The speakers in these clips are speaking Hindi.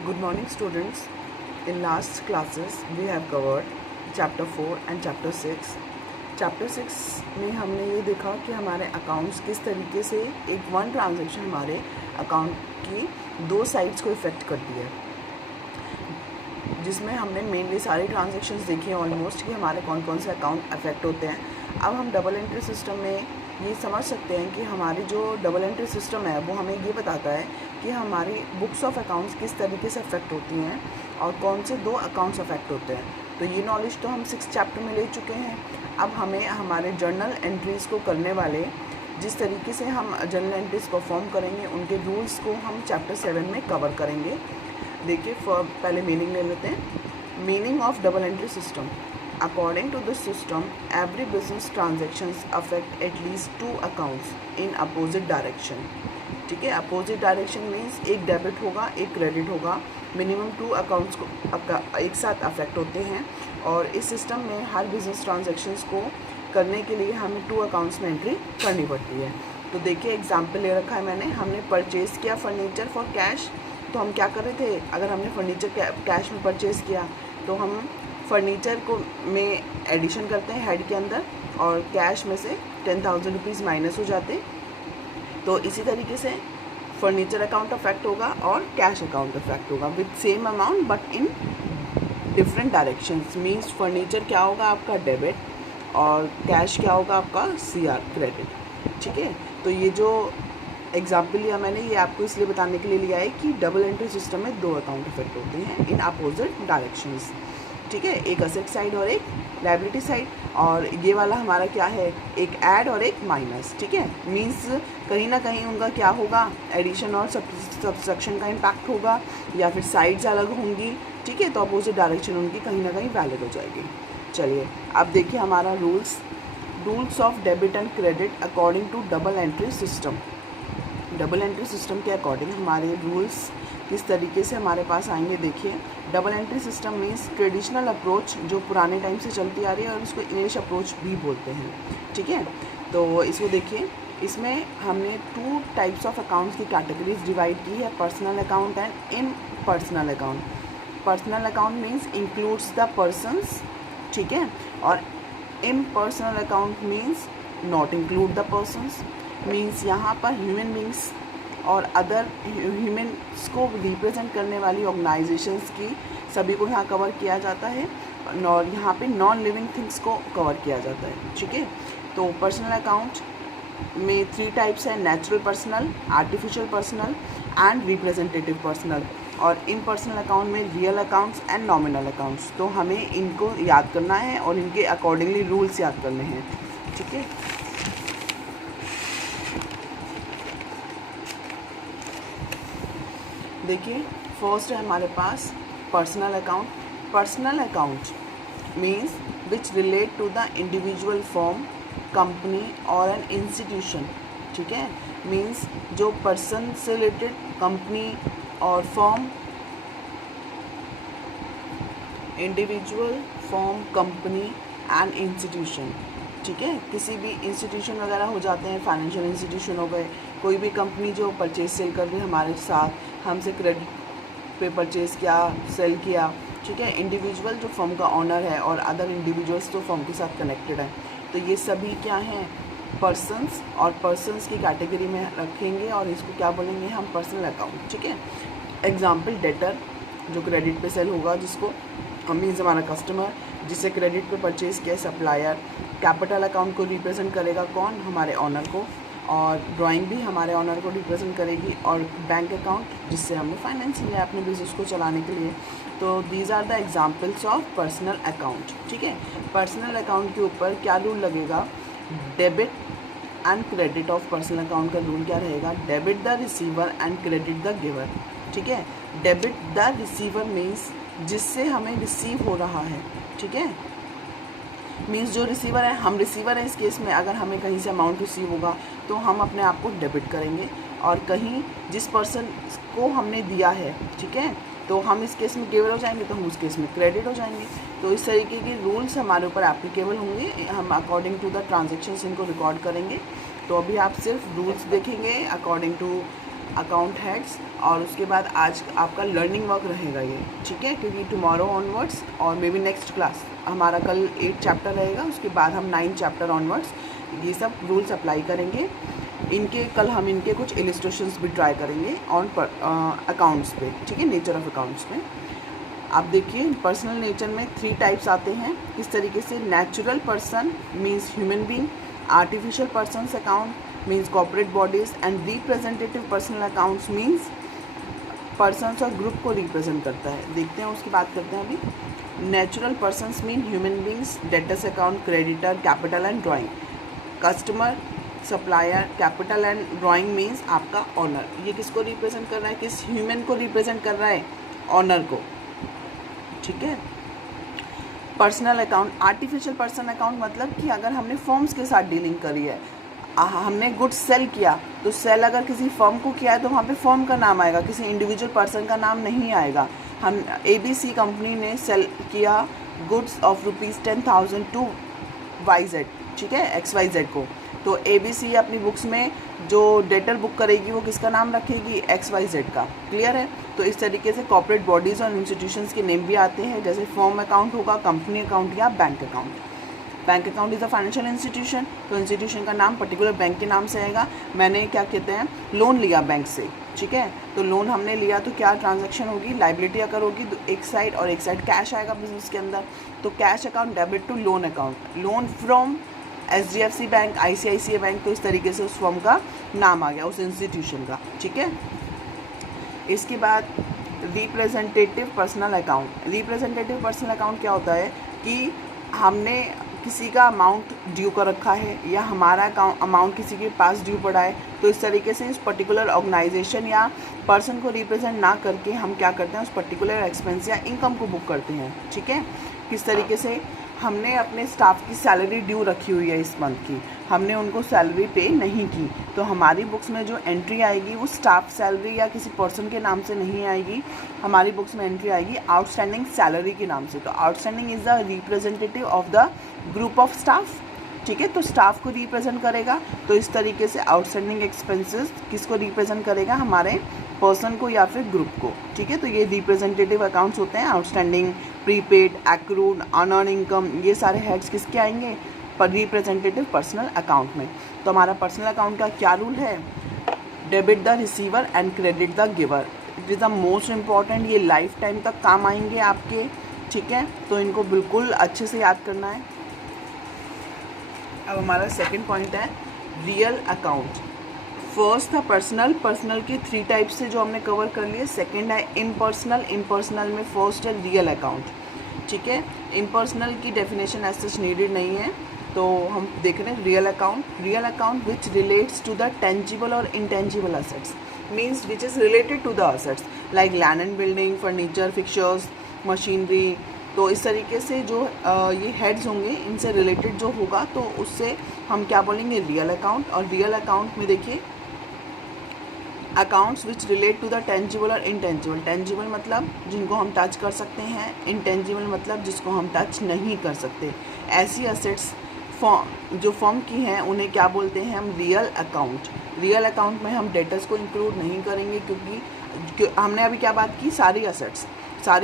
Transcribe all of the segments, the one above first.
Good morning students. In last classes we have covered chapter 4 and chapter 6. Chapter 6 में हमने ये देखा कि हमारे अकाउंट्स किस तरीके से एक वन ट्रांजैक्शन हमारे अकाउंट की दो साइड्स को इफ़ेक्ट करती है, जिसमें हमने मेनली सारे ट्रांजैक्शंस देखे ऑलमोस्ट कि हमारे कौन कौन से अकाउंट अफेक्ट होते हैं। अब हम डबल एंट्री सिस्टम में ये समझ सकते हैं कि हमारी जो डबल एंट्री सिस्टम है वो हमें ये बताता है कि हमारी बुक्स ऑफ अकाउंट्स किस तरीके से अफेक्ट होती हैं और कौन से दो अकाउंट्स अफेक्ट होते हैं। तो ये नॉलेज तो हम 6 चैप्टर में ले चुके हैं। अब हमें हमारे जर्नल एंट्रीज़ को करने वाले जिस तरीके से हम जर्नल एंट्रीज परफॉर्म करेंगे उनके रूल्स को हम चैप्टर 7 में कवर करेंगे। देखिए पहले मीनिंग ले लेते हैं। Meaning of double entry system. According to this system every business transactions affect at least 2 accounts in opposite direction. ठीक है, अपोजिट डायरेक्शन मीन्स एक डेबिट होगा एक क्रेडिट होगा। मिनिमम 2 अकाउंट्स को एक साथ अफेक्ट होते हैं और इस सिस्टम में हर बिजनेस ट्रांजेक्शन्स को करने के लिए हमें 2 अकाउंट्स में एंट्री करनी पड़ती है। तो देखिए एग्जाम्पल ले रखा है मैंने। हमने परचेज़ किया फर्नीचर फॉर कैश, तो हम क्या कर रहे थे, अगर हमने फर्नीचर कैश में परचेज़ किया तो हम फर्नीचर को में एडिशन करते हैं हेड के अंदर और कैश में से 10,000 रुपीज़ माइनस हो जाते। तो इसी तरीके से फर्नीचर अकाउंट अफेक्ट होगा और कैश अकाउंट अफेक्ट होगा with same amount but in different directions. Means furniture क्या होगा आपका डेबिट और कैश क्या होगा आपका CR क्रेडिट। ठीक है, तो ये जो एग्जाम्पल लिया मैंने ये आपको इसलिए बताने के लिए लिया है कि डबल एंट्री सिस्टम में 2 अकाउंट इफेक्ट होते हैं इन अपोजिट डायरेक्शंस। ठीक है, एक असेट साइड और एक लायबिलिटी साइड। और ये वाला हमारा क्या है, एक ऐड और एक माइनस। ठीक है, मीन्स कहीं ना कहीं उनका क्या होगा, एडिशन और सब्सट्रैक्शन का इम्पैक्ट होगा या फिर साइड्स अलग होंगी। ठीक है, तो अपोजिट डायरेक्शन उनकी कहीं ना कहीं वैलिड हो जाएगी। चलिए अब देखिए हमारा rules of debit and credit according to double entry system. Double entry system के अकॉर्डिंग हमारे रूल्स किस तरीके से हमारे पास आएंगे। देखिए double entry system means traditional approach जो पुराने टाइम से चलती आ रही है और उसको इंग्लिश अप्रोच भी बोलते हैं। ठीक है, तो इसको देखिए, इसमें हमने 2 टाइप्स ऑफ अकाउंट्स की कैटेगरीज डिवाइड की है, personal account and in personal account. Personal account means includes the persons. ठीक है, और impersonal account means not include the persons. Means यहाँ पर ह्यूमन बींग्स और अदर ह्यूमन्स को रिप्रेजेंट करने वाली ऑर्गेनाइजेशंस की सभी को यहाँ कवर किया जाता है और यहाँ पे नॉन लिविंग थिंग्स को कवर किया जाता है। ठीक है, तो पर्सनल अकाउंट में 3 टाइप्स है, natural personal, artificial personal and representative personal. और इन पर्सनल अकाउंट में real accounts and nominal accounts. तो हमें इनको याद करना है और इनके अकॉर्डिंगली रूल्स याद करने हैं। ठीक है, देखिए फर्स्ट है हमारे पास personal account. Personal account means which relate to the individual firm, company और एन इंस्टीट्यूशन। ठीक है, मीन्स जो पर्सन से रिलेटेड कंपनी और firm, individual firm, company and institution. ठीक है, किसी भी इंस्टीट्यूशन वगैरह हो जाते हैं, फाइनेंशियल इंस्टीट्यूशन हो गए, कोई भी कंपनी जो परचेज सेल कर रही है हमारे साथ, हमसे क्रेडिट पे परचेज़ किया, सेल किया। ठीक है, इंडिविजुअल जो फर्म का ऑनर है और अदर इंडिविजुअल्स तो फर्म के साथ कनेक्टेड हैं। तो ये सभी क्या हैं, पर्सन्स, और पर्सन्स की कैटेगरी में रखेंगे और इसको क्या बोलेंगे हम, पर्सनल अकाउंट। ठीक है, एग्जाम्पल डेटर जो क्रेडिट पे सेल होगा, जिसको मीन्स हमारा कस्टमर जिसे क्रेडिट पे परचेज़ किया, सप्लायर। कैपिटल अकाउंट को रिप्रेजेंट करेगा कौन, हमारे ऑनर को, और ड्राइंग भी हमारे ऑनर को रिप्रेजेंट करेगी, और बैंक अकाउंट जिससे हमने फाइनेंस लिया अपने बिजनेस को चलाने के लिए। तो these are the examples of personal account. ठीक है, पर्सनल अकाउंट के ऊपर क्या रूल लगेगा, debit and credit of personal account का रूल क्या रहेगा, debit the receiver and credit the giver. ठीक है, डेबिट द रिसीवर मीन्स जिससे हमें रिसीव हो रहा है। ठीक है, मीन्स जो रिसीवर है, हम रिसीवर हैं इस केस में, अगर हमें कहीं से अमाउंट रिसीव होगा तो हम अपने आप को डेबिट करेंगे, और कहीं जिस पर्सन को हमने दिया है, ठीक है, तो हम इस केस में गिवर हो जाएंगे, तो हम उस केस में क्रेडिट हो जाएंगे। तो इस तरीके के रूल्स हमारे ऊपर एप्लीकेबल होंगे, हम अकॉर्डिंग टू द ट्रांजेक्शन्स इनको रिकॉर्ड करेंगे। तो अभी आप सिर्फ रूल्स देखेंगे अकॉर्डिंग टू अकाउंट हेड्स, और उसके बाद आज आपका लर्निंग वर्क रहेगा ये, ठीक है, क्योंकि टुमारो ऑनवर्ड्स और मे बी नेक्स्ट क्लास हमारा कल 8 चैप्टर रहेगा, उसके बाद हम 9 चैप्टर ऑनवर्ड्स ये सब रूल्स अप्लाई करेंगे। इनके कल हम इनके कुछ इलिस्ट्रेशंस भी ट्राई करेंगे ऑन अकाउंट्स पे, ठीक है, नेचर ऑफ अकाउंट्स में। आप देखिए पर्सनल नेचर में 3 टाइप्स आते हैं किस तरीके से। Natural person means human being, artificial persons account means corporate bodies, and representative personal accounts means persons और ग्रुप को रिप्रेजेंट करता है। देखते हैं, उसकी बात करते हैं अभी। Natural persons mean human beings, debtors account, creditor, capital and drawing. Customer, supplier, capital and drawing means आपका ऑनर। ये किसको रिप्रेजेंट कर रहा है, किस ह्यूमन को रिप्रेजेंट कर रहा है, ऑनर को, ठीक है। Personal account, artificial person account मतलब कि अगर हमने फर्म्स के साथ डीलिंग करी है, हमने गुड्स सेल किया, तो सेल अगर किसी फर्म को किया है तो वहाँ पे फर्म का नाम आएगा, किसी इंडिविजुअल पर्सन का नाम नहीं आएगा। हम ABC कंपनी ने सेल किया गुड्स ऑफ ₹10,000 टू YZ, ठीक है, XYZ को, तो ABC अपनी बुक्स में जो डेटर बुक करेगी वो किसका नाम रखेगी, XYZ का। क्लियर है। तो इस तरीके से कॉर्पोरेट बॉडीज़ और इंस्टीट्यूशंस के नेम भी आते हैं, जैसे फर्म अकाउंट होगा, कंपनी अकाउंट या bank account. Bank account is a financial institution, तो इंस्टीट्यूशन का नाम पर्टिकुलर बैंक के नाम से आएगा। मैंने क्या कहते हैं, लोन लिया बैंक से, ठीक है, तो लोन हमने लिया तो क्या ट्रांजैक्शन होगी, लाइबिलिटी अगर होगी तो एक साइड और एक साइड कैश आएगा बिजनेस के अंदर, तो cash account debit to loan account, loan from HDFC bank, ICICI bank, तो इस तरीके से उस फर्म का नाम आ गया, उस इंस्टीट्यूशन का, ठीक है। इसके बाद representative personal account. Representative personal account क्या होता है कि हमने किसी का अमाउंट ड्यू कर रखा है या हमारा अमाउंट किसी के पास ड्यू पड़ा है, तो इस तरीके से इस पर्टिकुलर ऑर्गेनाइजेशन या पर्सन को रिप्रेजेंट ना करके हम क्या करते हैं, उस पर्टिकुलर एक्सपेंस या इनकम को बुक करते हैं, ठीक है। किस तरीके से, हमने अपने स्टाफ की सैलरी ड्यू रखी हुई है इस मंथ की, हमने उनको सैलरी पे नहीं की, तो हमारी बुक्स में जो एंट्री आएगी वो स्टाफ सैलरी या किसी पर्सन के नाम से नहीं आएगी, हमारी बुक्स में एंट्री आएगी आउटस्टैंडिंग सैलरी के नाम से। तो outstanding is the representative of the group of staff, ठीक है, तो स्टाफ को रिप्रेजेंट करेगा। तो इस तरीके से आउटस्टैंडिंग एक्सपेंसेस किसको रिप्रेजेंट करेगा, हमारे पर्सन को या फिर ग्रुप को, ठीक है। तो ये रिप्रेजेंटेटिव अकाउंट्स होते हैं। Outstanding, prepaid, accrued, unearned income, ये सारे हेड्स किसके आएंगे, पर रिप्रेजेंटेटिव पर्सनल अकाउंट में। तो हमारा पर्सनल अकाउंट का क्या रूल है, debit the receiver and credit the giver. It is the most important, ये लाइफ टाइम तक काम आएंगे आपके, ठीक है, तो इनको बिल्कुल अच्छे से याद करना है। अब हमारा सेकंड पॉइंट है रियल अकाउंट। फर्स्ट था पर्सनल, पर्सनल की 3 टाइप्स से जो हमने कवर कर लिए। सेकंड है इम्पर्सनल, इम्पर्सनल में फर्स्ट है रियल अकाउंट, ठीक है। इम्पर्सनल की डेफिनेशन एज सच नीडेड नहीं है, तो हम देख रहे हैं real account. Real account which relates to the tangible और intangible assets, means which is related to the assets like land and building, furniture, fixtures, machinery. तो इस तरीके से जो ये हेड्स होंगे इनसे रिलेटेड जो होगा तो उससे हम क्या बोलेंगे, रियल अकाउंट। और रियल अकाउंट में देखिए accounts which relate to the tangible और इनटेंजिबल। टेंजिबल मतलब जिनको हम टच कर सकते हैं, इनटेंजिबल मतलब जिसको हम टच नहीं कर सकते। ऐसी असेट्स जो फर्म की हैं उन्हें क्या बोलते हैं हम, रियल अकाउंट। रियल अकाउंट में हम डेटर्स को इंक्लूड नहीं करेंगे क्योंकि हमने अभी क्या बात की, सारी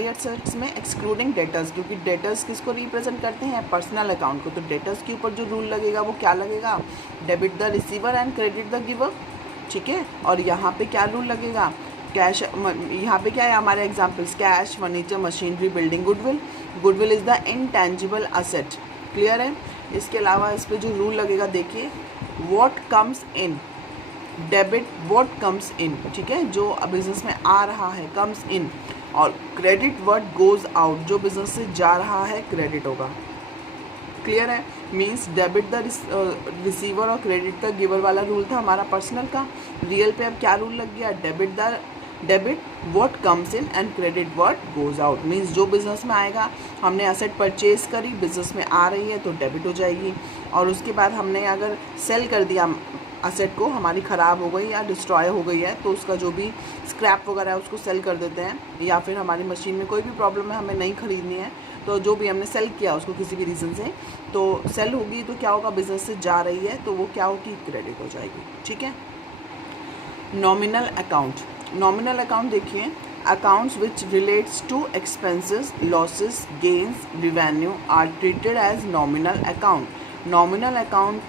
असेट्स में एक्सक्लूडिंग डेटर्स, क्योंकि डेटर्स किसको रिप्रेजेंट करते हैं, पर्सनल अकाउंट को। तो डेटर्स के ऊपर जो रूल लगेगा वो क्या लगेगा, debit the receiver and credit the giver, ठीक है। और यहाँ पे क्या रूल लगेगा, कैश, यहाँ पे क्या है हमारे examples, cash, furniture, machinery, building, goodwill. Goodwill is the intangible asset, clear है। इसके अलावा इस पर जो रूल लगेगा देखिए, what comes in, debit what comes in, ठीक है, जो बिजनेस में आ रहा है कम्स इन, और क्रेडिट व्हाट गोज़ आउट, जो बिजनेस से जा रहा है क्रेडिट होगा, क्लियर है। मीन्स डेबिट द रिसीवर और क्रेडिट द गिवर वाला रूल था हमारा पर्सनल का। रियल पे अब क्या रूल लग गया, debit what comes in and credit what goes out. Means जो बिज़नेस में आएगा, हमने एसेट परचेज करी, बिज़नेस में आ रही है तो डेबिट हो जाएगी, और उसके बाद हमने अगर सेल कर दिया असेट को, हमारी ख़राब हो गई या डिस्ट्रॉय हो गई है, तो उसका जो भी स्क्रैप वगैरह है उसको सेल कर देते हैं, या फिर हमारी मशीन में कोई भी प्रॉब्लम है, हमें नहीं ख़रीदनी है, तो जो भी हमने सेल किया उसको किसी भी रीज़न से, तो सेल होगी तो क्या होगा, बिज़नेस से जा रही है तो वो क्या होगी, क्रेडिट हो जाएगी, ठीक है। Nominal account. नॉमिनल अकाउंट देखिए, accounts which relates to expenses, losses, gains, revenue are treated as nominal account. Nominal account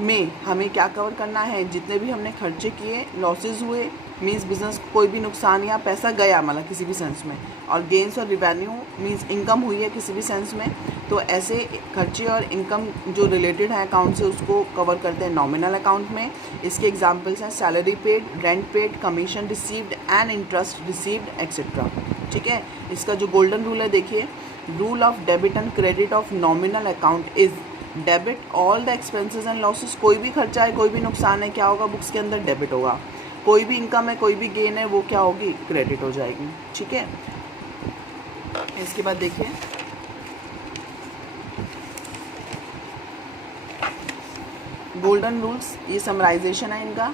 में हमें क्या कवर करना है, जितने भी हमने खर्चे किए, लॉसेस हुए मीन्स बिजनेस कोई भी नुकसान या पैसा गया मतलब किसी भी सेंस में, और गेन्स और रिवेन्यू मीन्स इनकम हुई है किसी भी सेंस में, तो ऐसे खर्चे और इनकम जो रिलेटेड है अकाउंट से उसको कवर करते हैं नॉमिनल अकाउंट में। इसके एग्जांपल्स हैं salary paid, rent paid, commission received and interest received etcetera. ठीक है, इसका जो गोल्डन रूल है देखिए, rule of debit and credit of nominal account is debit all the expenses and losses. कोई भी खर्चा है, कोई भी नुकसान है, क्या होगा बुक्स के अंदर डेबिट होगा। कोई भी इनकम है, कोई भी गेन है, वो क्या होगी, क्रेडिट हो जाएगी। ठीक है, इसके बाद देखिए गोल्डन रूल्स, ये समराइजेशन है इनका।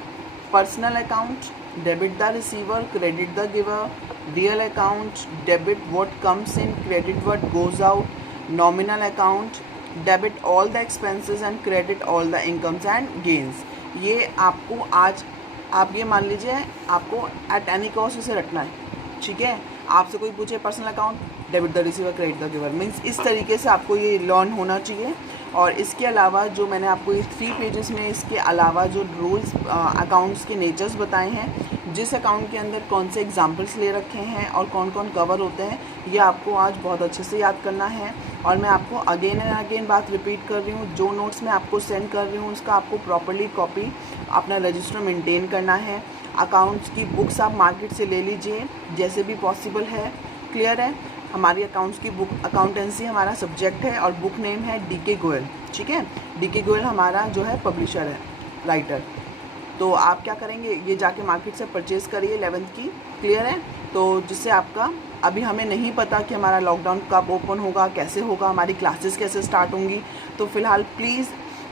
Personal account debit the receiver, credit the giver. Real account debit what comes in, credit what goes out. Nominal account debit all the expenses and credit all the incomes and gains. ये आपको आज आप ये मान लीजिए आपको एट एनी कॉस्ट इसे रखना है। ठीक है, आपसे कोई पूछे personal account debit the receiver, credit the giver, means इस तरीके से आपको ये लर्न होना चाहिए। और इसके अलावा जो मैंने आपको ये 3 पेजेस में इसके अलावा जो रूल्स अकाउंट्स के नेचर्स बताए हैं, जिस अकाउंट के अंदर कौन से एग्जांपल्स ले रखे हैं और कौन कौन कवर होते हैं, ये आपको आज बहुत अच्छे से याद करना है। और मैं आपको अगेन एंड अगेन बात रिपीट कर रही हूँ, जो नोट्स मैं आपको सेंड कर रही हूँ उसका आपको प्रॉपर्ली कॉपी अपना रजिस्टर मेंटेन करना है। अकाउंट्स की बुक्स आप मार्केट से ले लीजिए जैसे भी पॉसिबल है। क्लियर है, हमारी अकाउंट्स की बुक, अकाउंटेंसी हमारा सब्जेक्ट है और बुक नेम है डीके गोयल। ठीक है, डीके गोयल हमारा जो है पब्लिशर है, राइटर। तो आप क्या करेंगे, ये जाके मार्केट से परचेज़ करिए 11th की। क्लियर है, तो जिससे आपका अभी हमें नहीं पता कि हमारा लॉकडाउन कब ओपन होगा, कैसे होगा, हमारी क्लासेस कैसे स्टार्ट होंगी। तो फ़िलहाल प्लीज़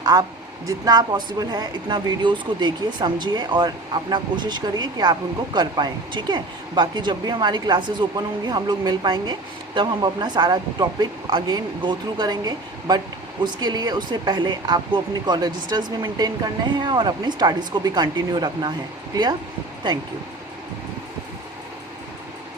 आप जितना पॉसिबल है इतना वीडियोस को देखिए, समझिए और अपना कोशिश करिए कि आप उनको कर पाएँ। ठीक है, बाकी जब भी हमारी क्लासेस ओपन होंगी, हम लोग मिल पाएंगे, तब हम अपना सारा टॉपिक अगेन गो थ्रू करेंगे। बट उसके लिए उससे पहले आपको अपने रजिस्टर्स भी मेंटेन करने हैं और अपनी स्टडीज़ को भी कंटिन्यू रखना है। Clear, thank you.